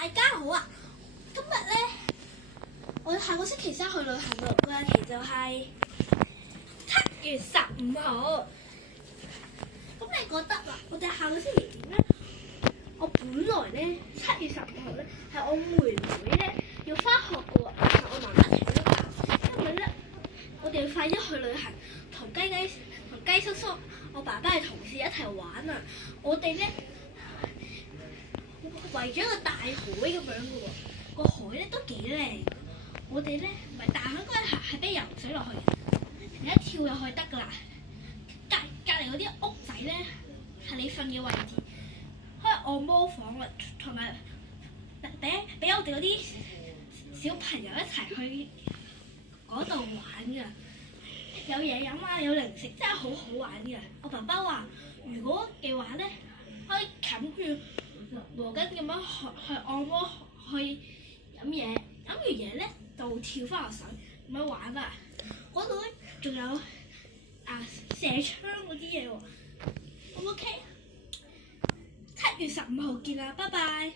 大家好啊！今日咧，我下個星期三去旅行咯，個日期就係7月15號。咁你覺得啦？我哋下個星期點咧？我本來咧7月15號咧係我妹妹咧要翻學嘅喎，但係我媽媽請咗假，因為咧我哋要快啲去旅行，同雞叔叔、我爸爸嘅同事一齊玩啊！我哋咧圍咗個大海咁樣嘅喎，個海咧都幾靚。我哋咧唔係大海嗰一下係俾游水落去，你一跳入去得㗎啦。隔離嗰啲屋仔咧係你瞓嘅位置，開按摩房啦，同埋俾我哋嗰啲小朋友一齊去嗰度玩㗎。有嘢飲啊，有零食，真係好好玩㗎。我爸爸話，如果嘅話咧，可以冚住毛巾咁樣去按摩，去飲嘢，飲完嘢咧就跳翻落水咁樣玩啊！嗰度咧仲有射槍嗰啲嘢喎，O 唔 OK？7月15號見啦，拜拜。